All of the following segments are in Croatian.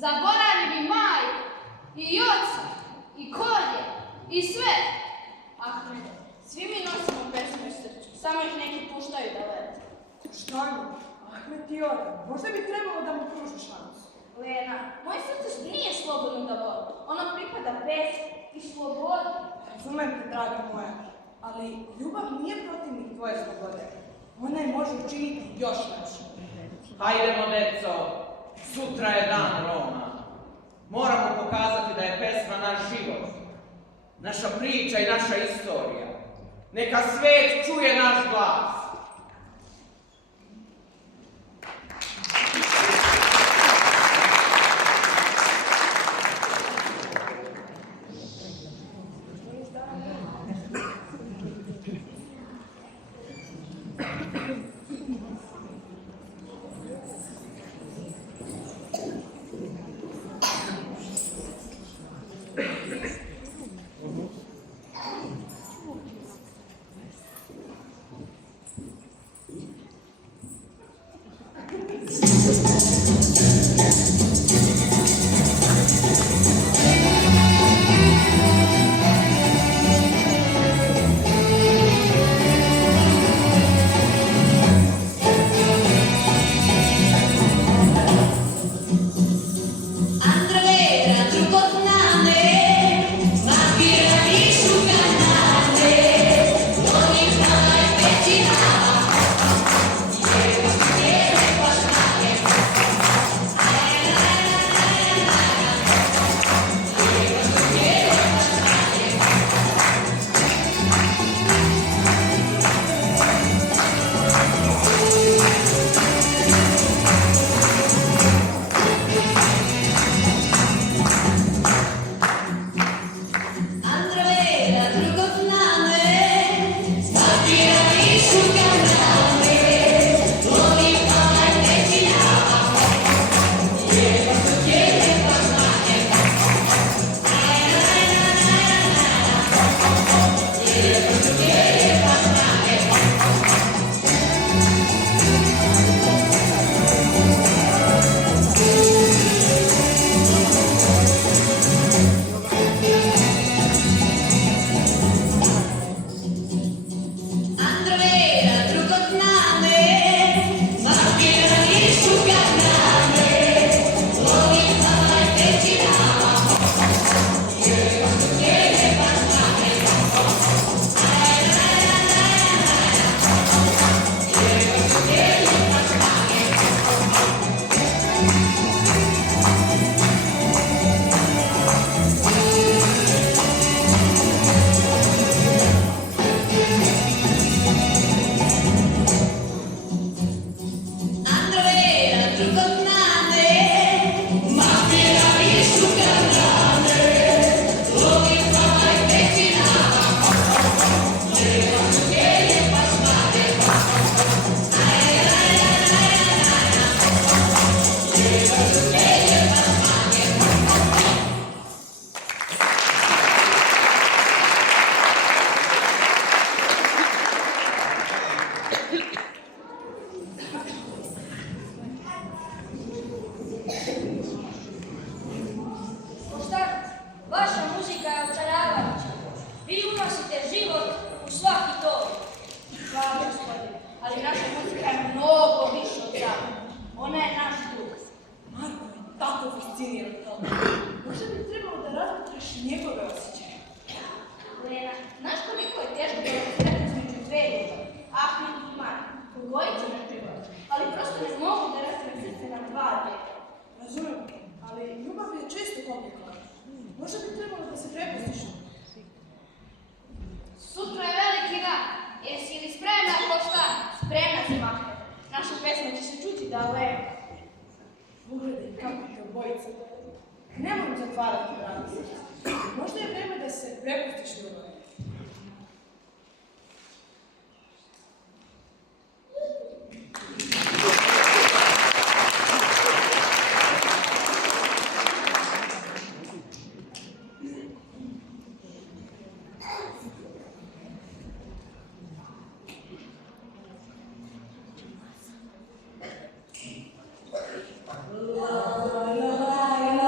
Zaboravi mi majku, i oca, i kolje, i sve. Ahmede, svi mi nosimo pesme u srcu, samo ih neki puštaju da lete. Šta mi? Ahmed i Oran, možda bi trebalo da mu pruži šansu. Lena, moje srce nije slobodno da voli. Ono pripada pesmi i slobodi. Razumem te, draga moja, ali ljubav nije protivnik tvoje slobode. Ona je može učiniti još lepše. Hajdemo, deco, sutra je dan Roma. Moramo pokazati da je pesma naš život, naša priča i naša istorija. Neka svet čuje naš glas. Ne moram zatvarati vrata. Možda je vreme da se prepustiš ljubavi. La la la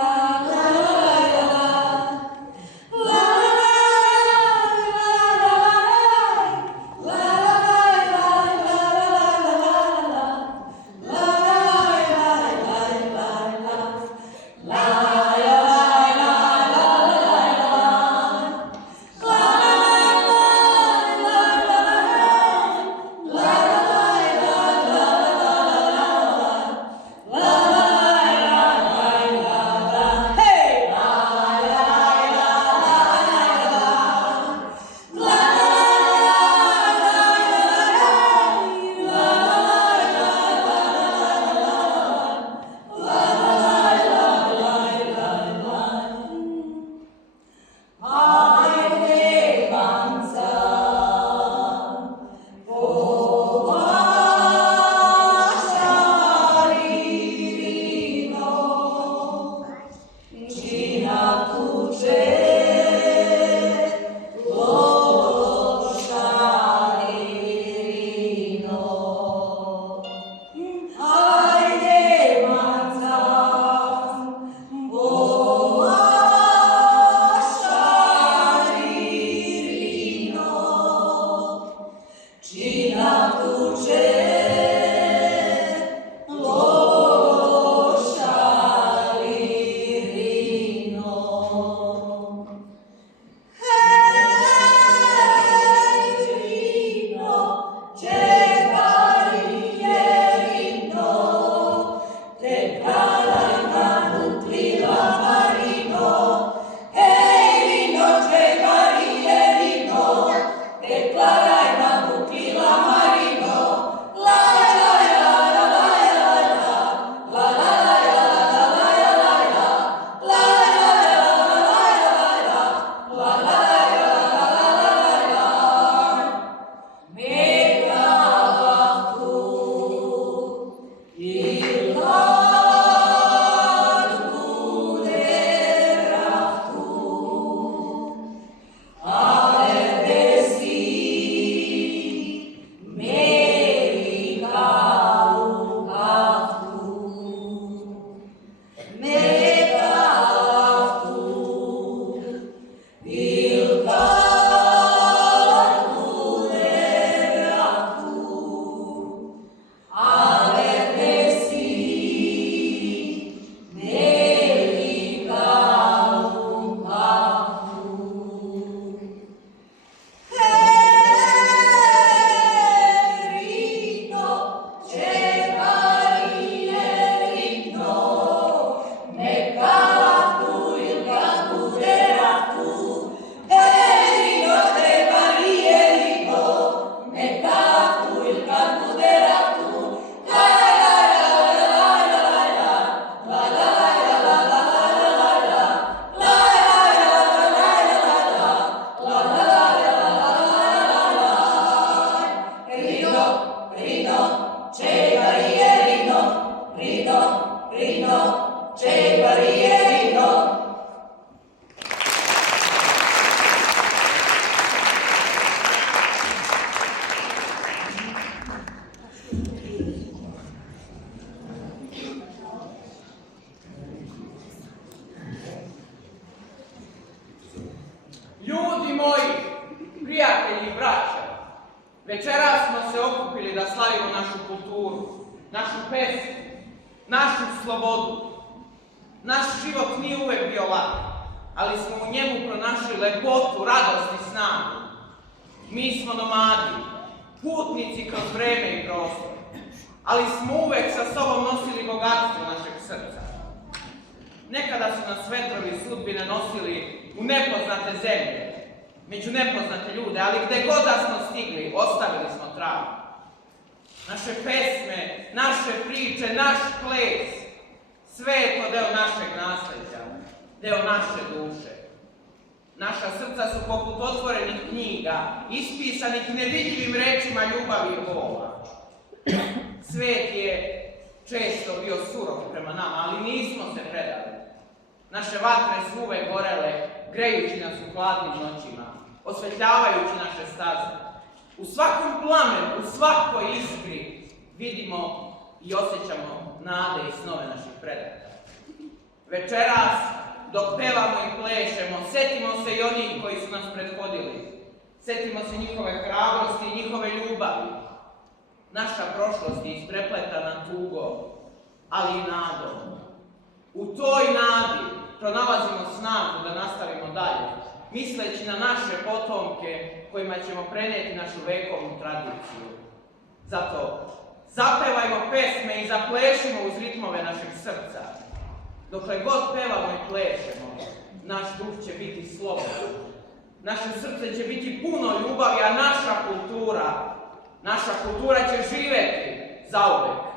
Rino, Che Guerrieri, Rino. Ljudi moji, prijatelji i braća, večeras smo se okupili da slavimo našu kulturu, našu pesmu, našu slobodu. Naš život nije uvek bio lak, ali smo u njemu pronašli lepotu, radost i snagu. Mi smo nomadi, putnici kroz vreme i prostor, ali smo uvek sa sobom nosili bogatstvo našeg srca. Nekada su nas vetrovi sudbine nosili u nepoznate zemlje, među nepoznate ljude, ali gde god da smo stigli, ostavili smo tragu. Naše pesme, naše priče, naš ples, sve je to deo našeg nasleđa, deo naše duše. Naša srca su poput otvorenih knjiga, ispisanih nevidljivim rečima ljubavi i bola. Svet je često bio surov prema nama, ali nismo se predali. Naše vatre su uvek gorele, grejući nas u hladnim noćima, osvetljavajući naše staze. U svakom plamenu, u svakoj iskri vidimo i osjećamo nade i snove naših predaka. Večeras, dok pevamo i plešemo, setimo se i onih koji su nas prethodili. Setimo se njihove hrabrosti i njihove ljubavi. Naša prošlost je isprepletana tugom, ali i nadom. U toj nadi pronalazimo snagu da nastavimo dalje, misleći na naše potomke kojima ćemo prenijeti našu vekovnu tradiciju. Zato zapevajmo pesme i zaplešimo uz ritmove našeg srca. Dokle god pevamo i plešemo, naš duh će biti slobodan. Naše srce će biti puno ljubavi, a naša kultura će živeti zauvek.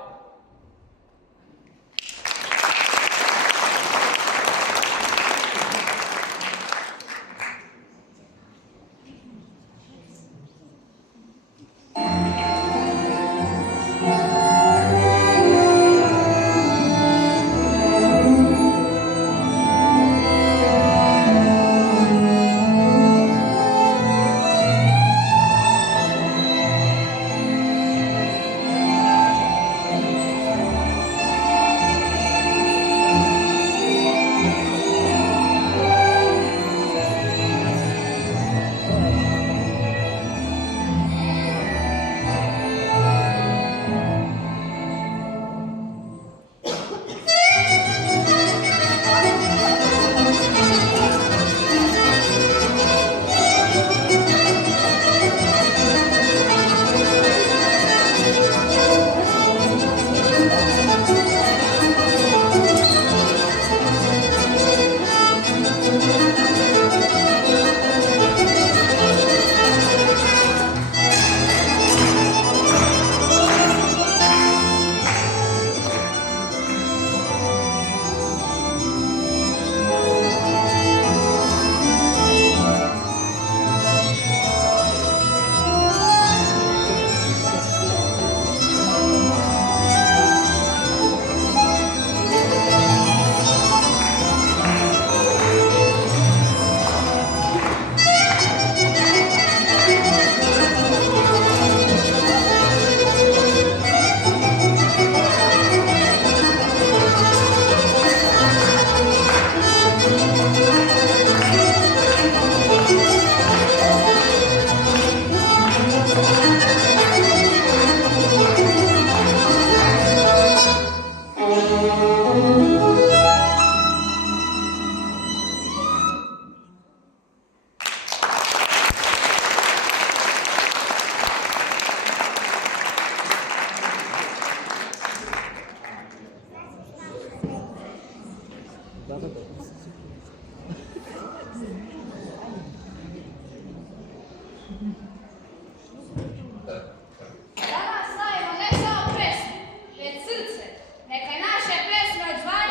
Danas slavimo ne samo pesmu, već srce. Neka naše pesme odzvanja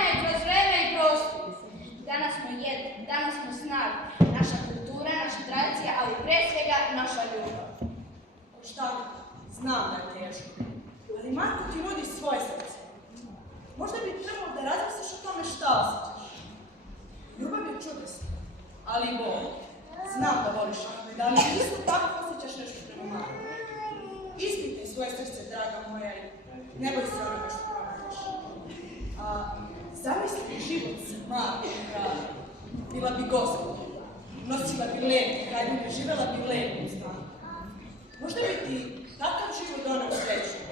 razmisliš o tome šta osjećaš. Ljubav je čudesna, ali i bol. Znam da voliš Ahmeda, ali isto tako osjećaš nešto prema Marku. Ispitaj svoje srce, draga moja, i ne boj se onoga što promeniš. A zamisli život sa Markom, draga. Bila bi gospodina, nosila bi lepi haljine, živela bi lepo u stanu. Možda bi ti takav život donao sreću.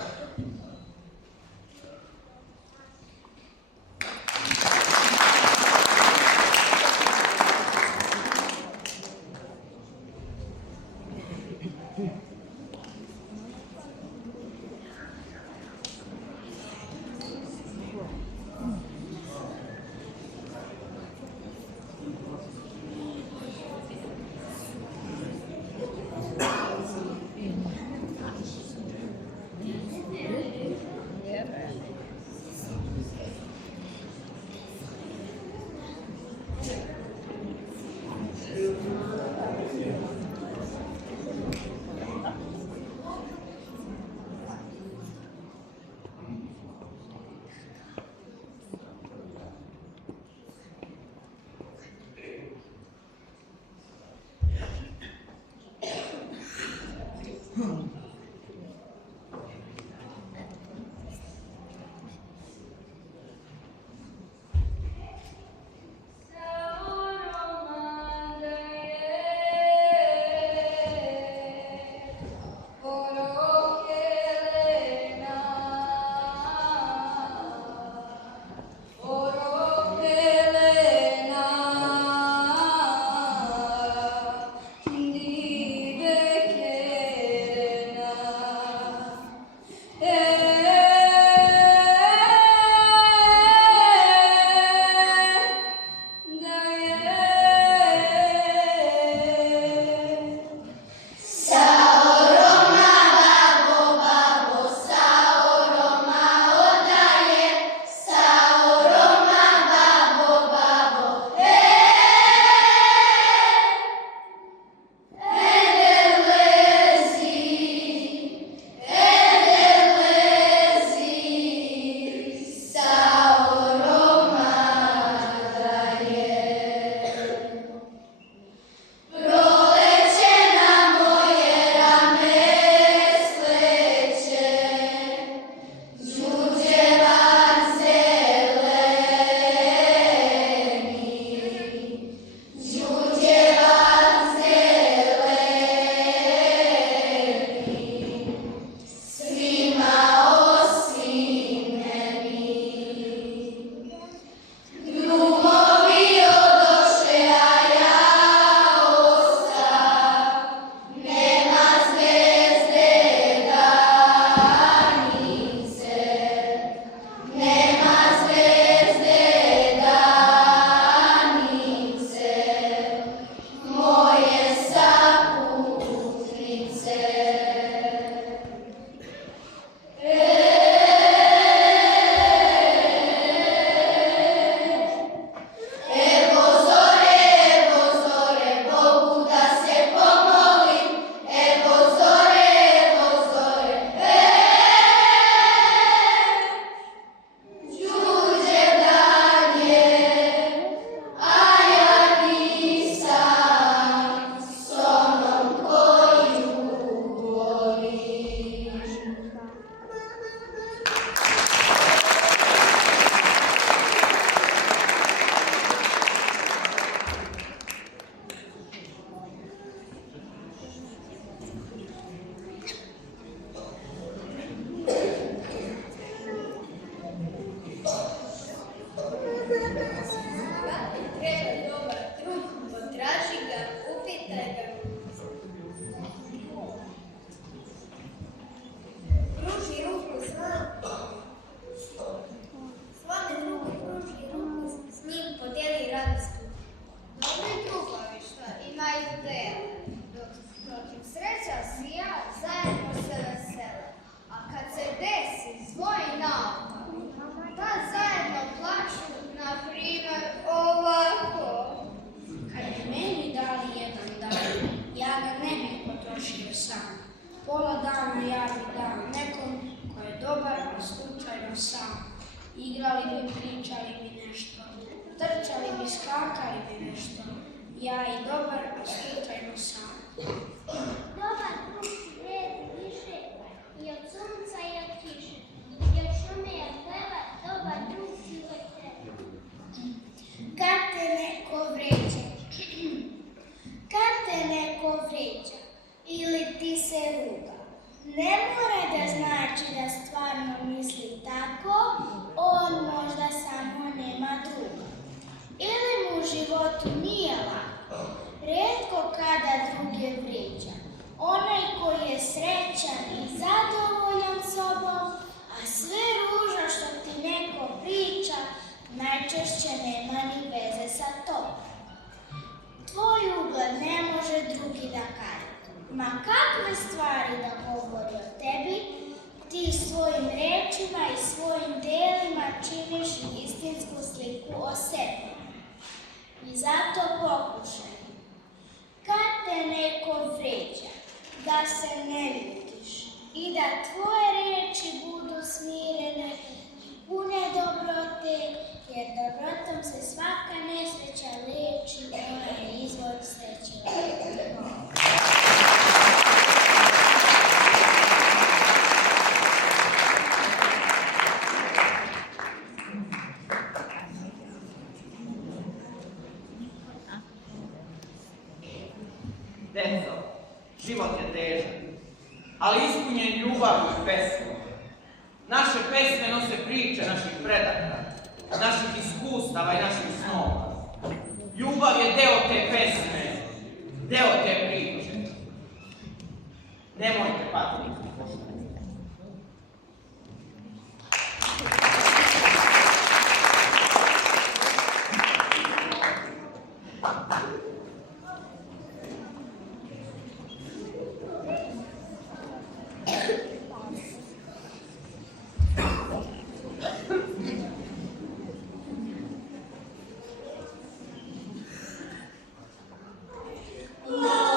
pričali bi nešto, trčali bi, skakali bi nešto. Ja i dobar, a slučajno sam. Dobar drug vredi više i od sunca i od kiše, i od šume i od hleba, dobar drug si uvek treba. Kad te neko vređa, kad te neko vređa ili ti se ruga, ne mora da znači da stvarno misli tako, on možda samo nema druga. Ili mu u životu nije lako, retko kada druge vređa. Onaj koji je srećan i zadovoljan sobom, a sve ružno što ti neko priča, najčešće nema ni veze sa tobom. Tvoj ugled ne može drugi da kari. Ma kakve stvari da govori o tebi, ti svojim rečima i svojim delima činiš istinsku sliku o sebi. I zato pokušaj, kad te neko vređa, da se ne ljutiš i da tvoje reči budu smirene i pune dobrote, jer dobrotom se svaka nesreća leči, ona je izvor sreće. Deco, život je težak, ali ispunjen ljubavlju i pesmom. Naše pesme nose priče naših predaka, naših iskustava i naših snova. Ljubav je deo te pesme, deo te priče. Nemojte patiti. La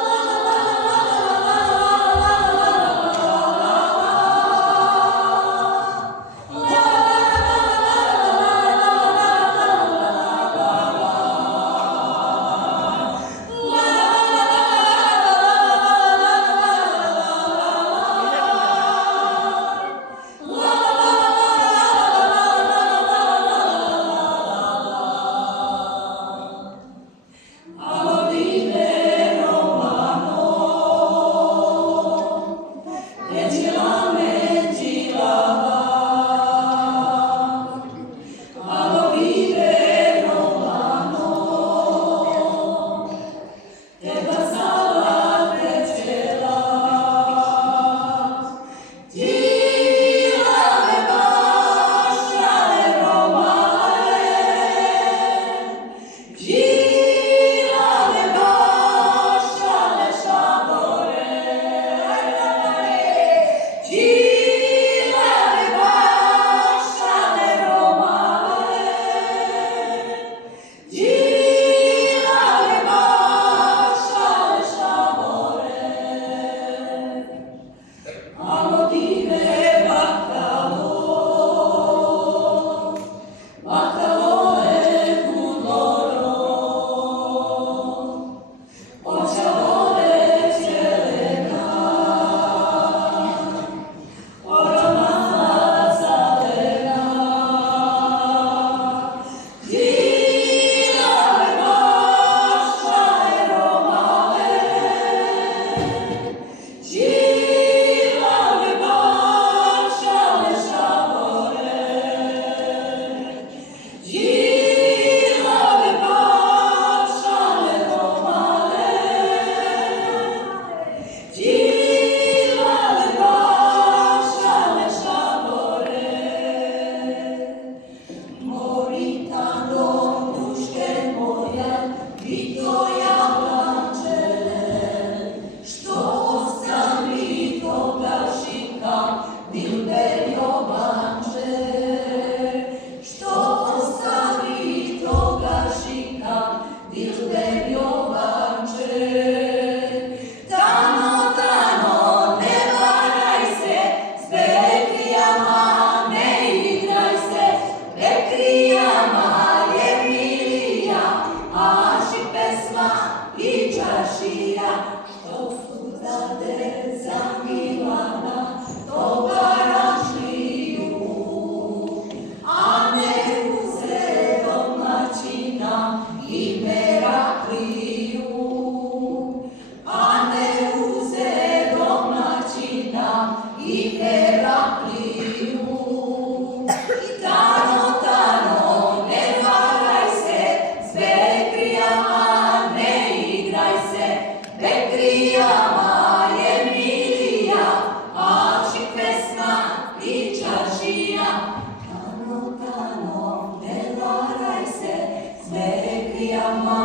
Emilijama,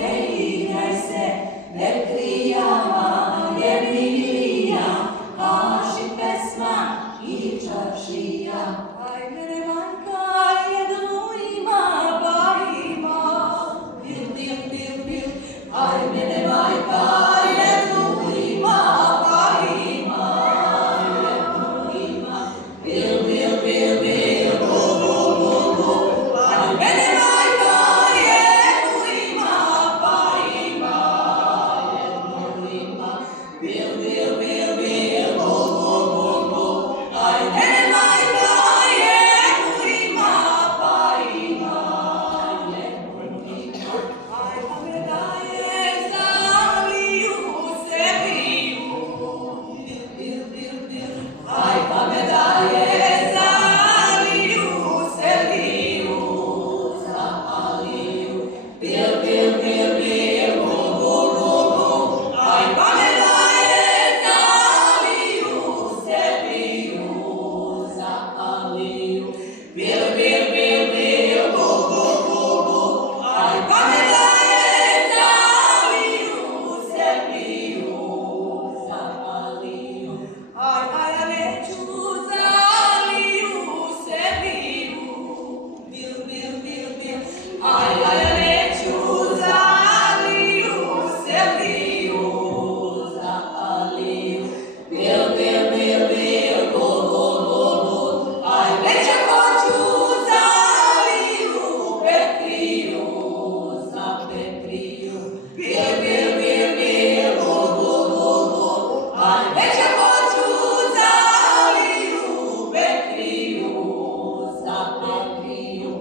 ne igraj se, ne krijama, Emilija, kaži pesma i čaršija. Aj mene manjka jednu ima, pa ima, bil, aj mene majka jednu ima, pa ima, bil, aj mene majka jednu ima, pa ima, bil, aj mene majka jednu ima, pa ima, aj pa me daje Zaliju Seviju, aj pa me daje Zaliju Seviju, za Aliju, bil, aj pa me daje Zaliju Seviju, za Aliju, bil, aj pa me daje Zaliju Seviju, za Aliju, aj pa ja neću Zaliju Seviju, bil, aj pa ja neću Zaliju Seviju, za Aliju, bil, aj već ja hoću Zaliju Petriju, za Petriju, bil, aj već ja hoću Zaliju Petriju, za Petriju.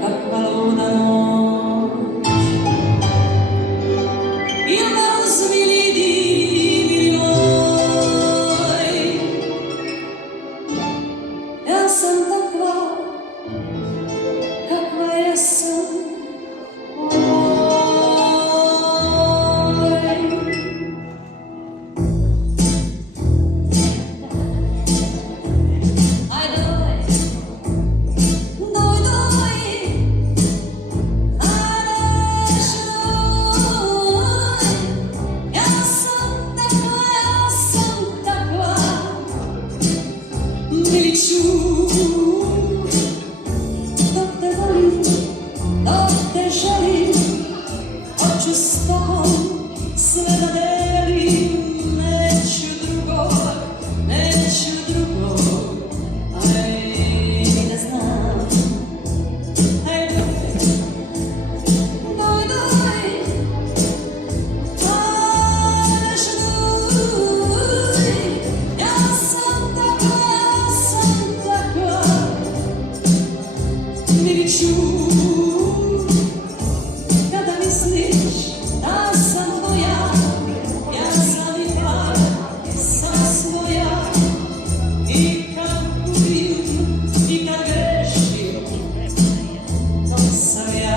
Kakva luda noć, il me uzmili divili moj, ja sam takva, kakva jesam, aj doj, ja sam takva, miliću, dok te volim, dok te želim, hoću s tobom sve da delim, neću drugo, aj ni da znam, aj doj, ja sam takva, miliću, kada misliš da sam tvoja, ja sam ipak sam svoja, i kad kudim, i kad grešim, to sam ja.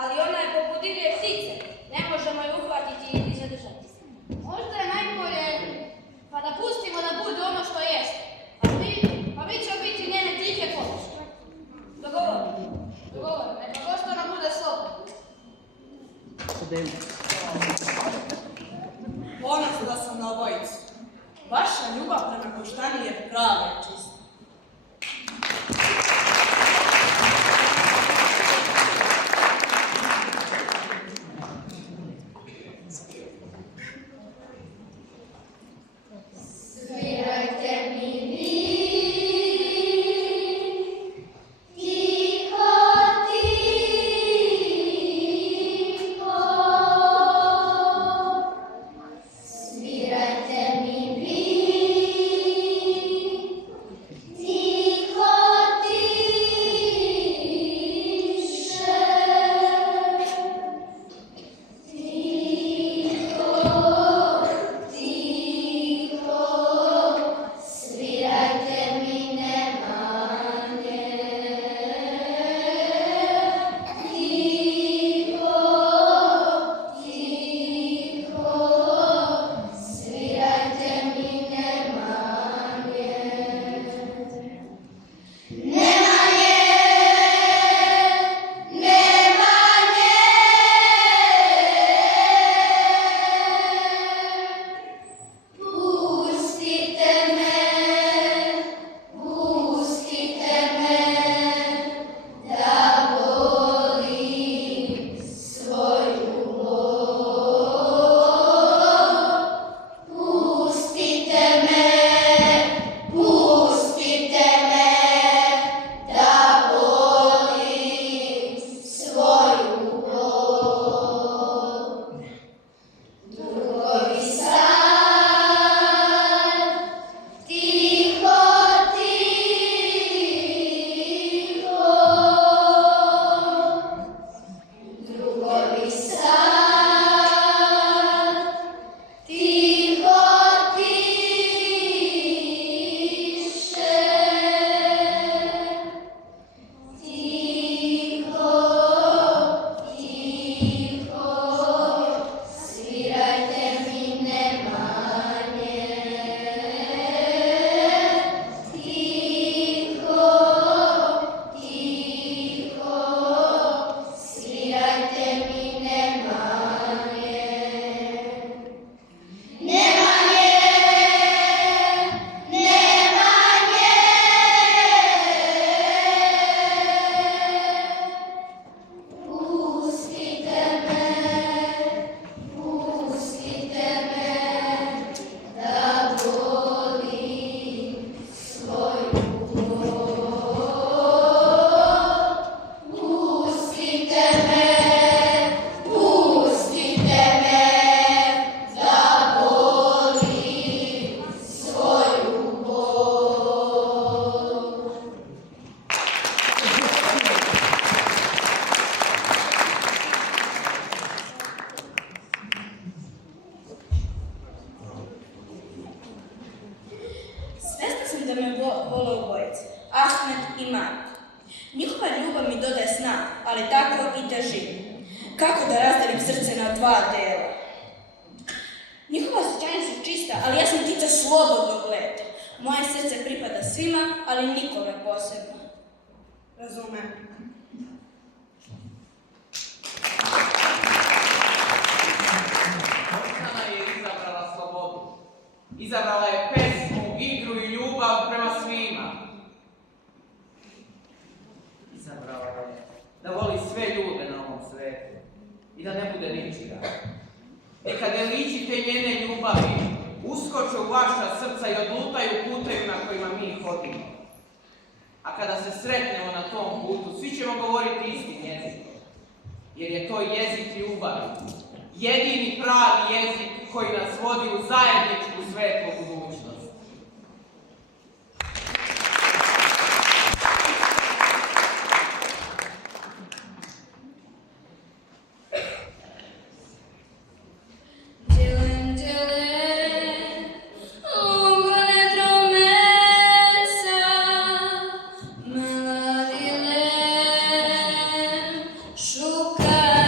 ali ona je poput divlje ptice. Ne možemo je uhvatiti i zadržati. Možda je najbolje pa da pustimo da bude ono što jest. Pa mi ćemo biti njene tihe podrške. Dogovorimo. Neka Gostona bude slobodna. Ponosna sam na obojicu. Vaša ljubav prema Koštani je prava i čista. Svirajte mi vi, tiho, tiho. Svirajte mi vi, tiho, tiše. Tiho, tiho. Svirajte mi nemanje. Tiho, tiho. Svirajte mi nemanje. Nemanje, nemanje. Pustite me, da volim svoju bol. Pustite me, da volim svoju bol. Drugovi sad, tiho, tiho. Drugovi sad, tiho, tiše. Tiho, tiho. Svirajte mi nemanje. Tiho, tiho. Svirajte mi nemanje. Nemanje, nemanje. Pustite me, da volim svoju bol. Pustite me, da volim svoju bol. Svjesna sam da me vole obojice, Ahmet i Marko. Njihova ljubav mi dodaje sna, ali tako i težinu. Kako da razdelim srce na dva dela? Njihova osjećanja su čista, ali ja sam ptica slobodnog leta. Moje srce pripada svima, ali nikome posebno. Razumem. Gostana je izabrala slobodu. Izabrala je pesmu, igru i ljubav prema svima. Izabrala je da voli sve ljude na ovom svetu i da ne bude ničija. Neka delići te njene ljubavi uskoče u vaša srca i odlutaju putevi na kojima mi hodimo. A kada se sretnemo na tom putu, svi ćemo govoriti istim jezikom. Jer je to jezik ljubavi. Jedini pravi jezik koji nas vodi u zajedničku svetlu budućnost. Dilem, lungo le tromesa, me la dilem, šukaj.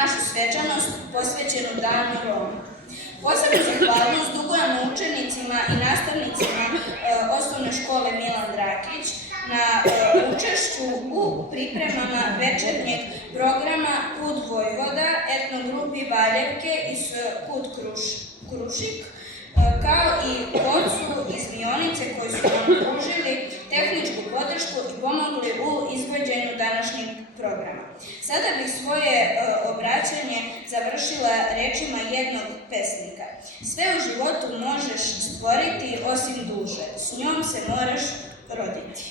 našu svečanost posvećenu Danu Roma. Posebnu zahvalnost dugujemo učenicima i nastavnicima osnovne škole Milan Drakić na učešću u pripremama večernjeg programa Kud Vojvoda, etnogrupi Valjevke iz Kud Krušik, kao i koncu iz Mionice koji su nam pružili tehničku podršku i pomogli u izvođenju današnjeg programa. Sada bih svoje obraćanje završila rečima jednog pesnika. Sve u životu možeš stvoriti osim duše, s njom se moraš roditi.